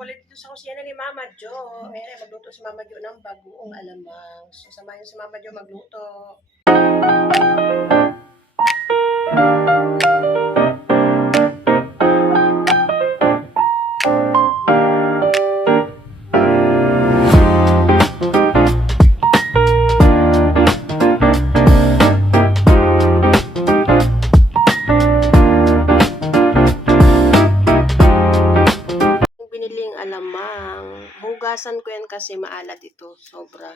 ulit dito sa kusina ni Mama Jo. Ayan, magluto si Mama Jo ng bagoong alamang. So, samahin si Mama Jo magluto. Hugasan ko yan kasi maalat ito. Sobra.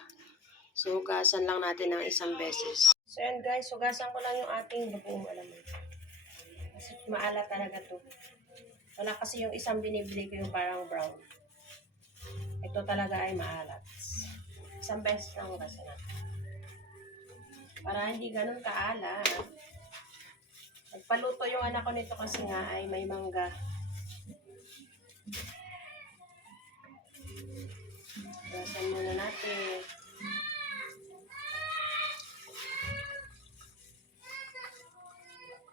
So, hugasan lang natin ng isang beses. So, yan guys. Hugasan ko lang yung ating bagoong alamang. Kasi maalat talaga to. Wala kasi yung isang binibili ko yung parang brown. Ito talaga ay maalat. Isang beses lang hugasan natin. Para hindi ganun kaalat. Nagpaluto yung anak ko nito kasi nga ay may mangga. Hugasan muna natin.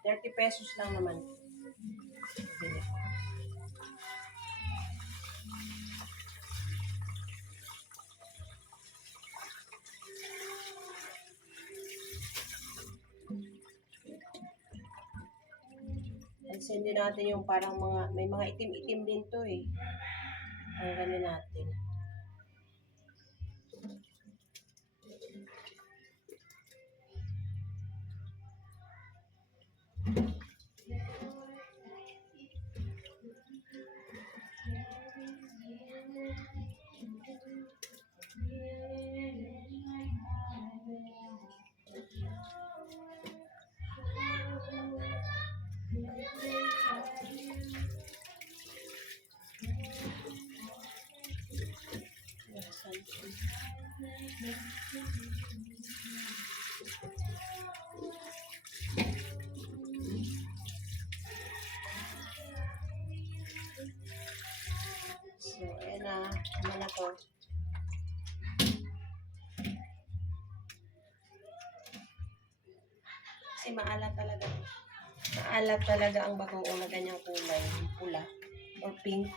₱30 lang naman. Bili. Alisin din natin yung parang may mga itim-itim din to eh. Ang gano'n natin. So, ayan na. Ano na to? Kasi maalat talaga. Maalat talaga ang bagoong na ganyang kulay. Pula or pink.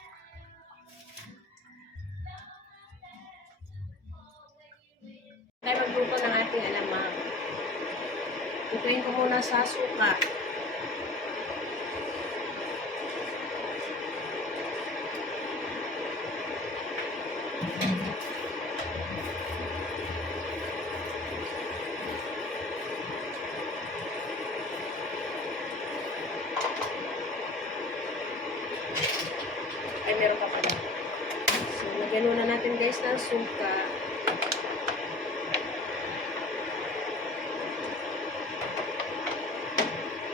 Tayo magluto ng ating alamang. Tutuin ko muna sa suka. Ay, meron pa pala. So, lagyan muna natin guys ng suka.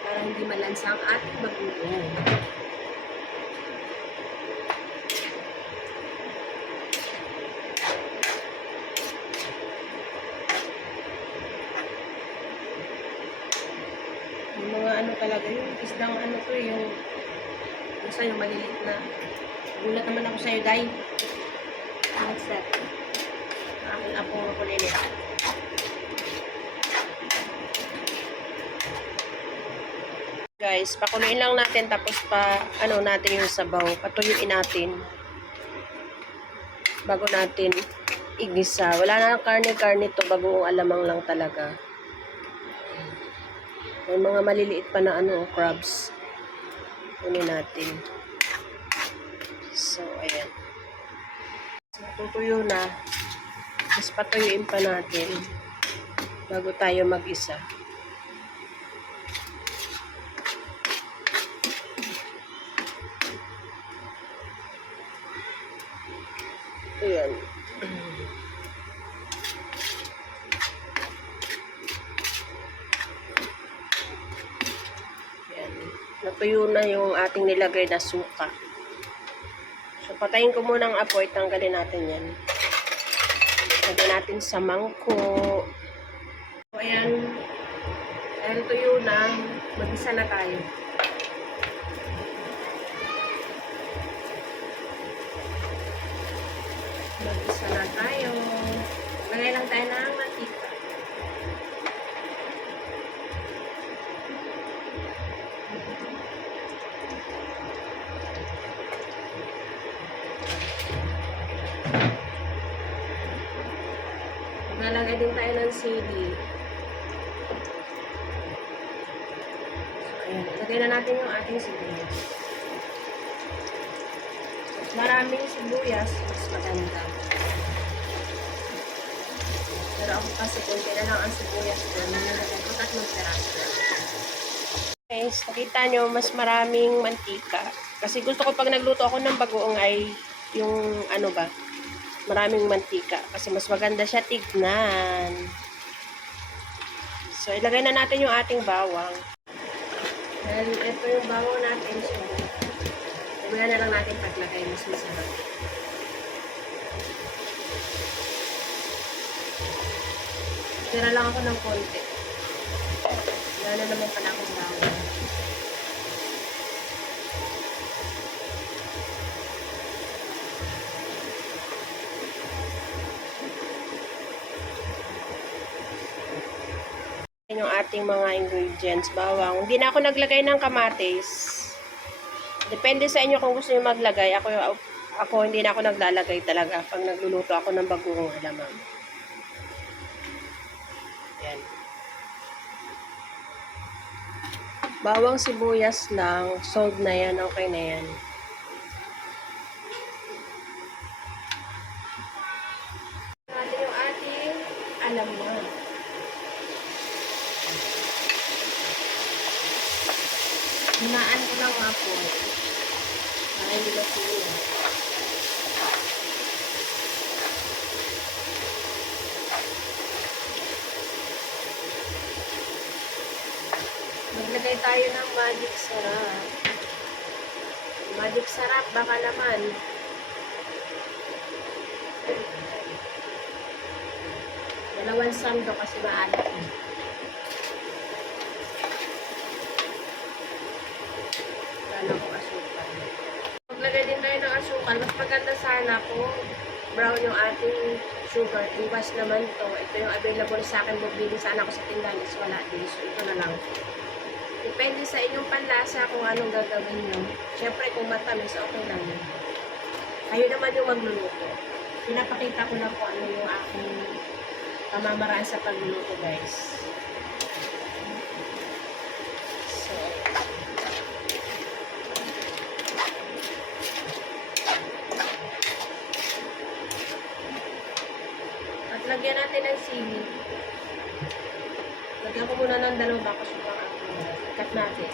Para hindi malansa ang ating bagoong. Yung mga ano talaga, yung isdang ano to yung sa'yo maliliit na. Gulat naman ako sa'yo, Day. What's that? Aking apo nga kulilit. Guys, pakuluin lang natin tapos ano natin yung sabaw. Patuyuin natin. Bago natin igisa. Wala na karne-karne to, bagoong alamang lang talaga. May mga maliliit pa na ano, crabs. Kunin natin. So, ayan. Natutuyo na. Tapos patuyuin pa natin bago tayo mag-isa. Ayan. Ayan. Natuyo na yung ating nilagay na suka. So, patayin ko muna ang apoy. Tanggalin natin yan. Lagyan natin sa mangko. So, ayan. Dahil tuyo na, mag-isa na tayo. Mag-isa na tayo. Lagay lang tayo ng mantika. Maglalagay din tayo ng sili. So, ayan. Ilagay na natin yung ating sibuyas. Maraming sibuyas, mas maganda. Pero ako kasi kunti na lang ang sibuyas ko. Nalagay ko 3 peraso lang. Guys, nakita nyo, mas maraming mantika. Kasi gusto ko pag nagluto ako ng bagoong ay yung ano ba, maraming mantika. Kasi mas maganda siya tignan. So, ilagay na natin yung ating bawang. And ito yung bawang natin. So, ilagay na lang natin paglagay. Mas masarap. Tira lang ako ng konti. Wala na naman pala akong bawang. Yung ating mga ingredients, bawang. Hindi na ako naglagay ng kamatis. Depende sa inyo kung gusto niyo maglagay. Ako hindi na ako naglalagay talaga pag nagluluto ako ng bagong alamang. Yan. Bawang sibuyas lang. Sold na yan. Okay na yan. Natin yung ating alamang. Hinaan ko lang nga po. Para hindi masulo. Maglagay tayo ng magic sarap. Magic sarap, baka naman. Dalawang sando kasi maalat. Wala akong asukal. Maglagay din tayo ng asukal. Mas maganda sana kung brown yung ating sugar. Iwas naman to. Ito yung available sa akin. Bumili sana ako sa tindahan is wala din. So, ito na lang. Depende sa inyong panlasa kung anong gagawin nyo. Siyempre, kung matamis, okay lang yun. Kayo naman yung magluluto. Pinapakita ko lang kung ano yung aking pamamaraan sa pagluluto, guys. So, at lagyan natin ng sili. Lagyan ko muna ng 2 baka supang ako. Cut natin.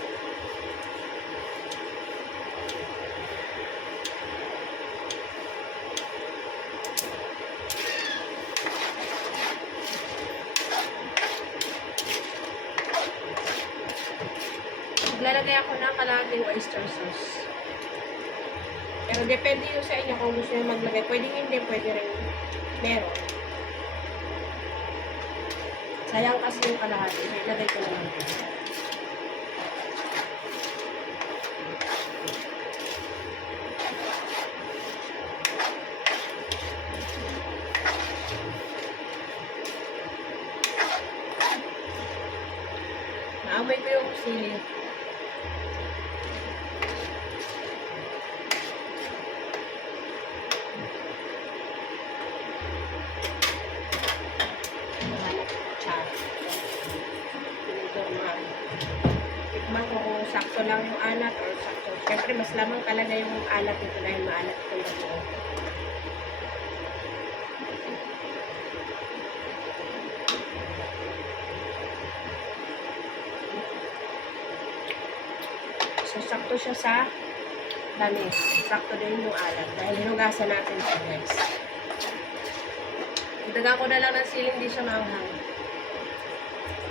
Maglalagay ako ng kalahating oyster sauce. Pero depende yung sa inyo kung gusto nyo maglagay. Pwede hindi, pwede rin meron. Sayang kasi yung kalahati. Ilagay ko na lang. Naamoy ko yung sili. Tikman ko kung sakto lang yung alat or sakto. Siyempre, mas lamang talaga yung alat nito dahil maalat itong bagoong. So, sakto siya sa lamis. Sakto din yung alat dahil hinugasan natin siya, guys. Dagan ko na lang ng siling, hindi siya maanghang.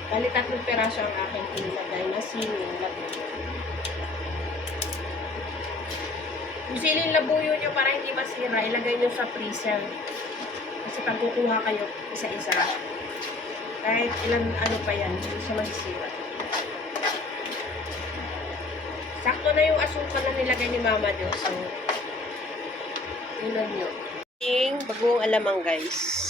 Bali 3 peraso ang aking inilagay na siling labuyo. Yung siling labuyo nyo para hindi masira, ilagay nyo sa freezer. Kasi pag kukuha kayo isa-isa, kahit ilan ano pa yan, hindi siya masisira. Sakto na yung asukal na nilagay ni Mama Jo. So, tingnan nyo. Yung bagong alamang, guys.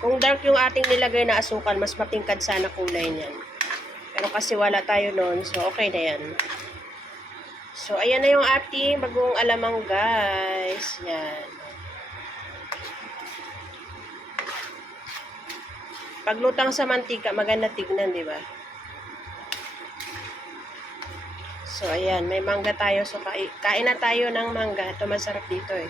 Kung dark yung ating nilagay na asukal, mas matingkad sana kulay niyan. Pero kasi wala tayo noon, so okay na yan. So, ayan na yung ating bagong alamang, guys. Yan. Paglutang sa mantika, maganda tignan, di ba? So, ayan, may mangga tayo. So, kain na tayo ng mangga. Ito masarap dito eh.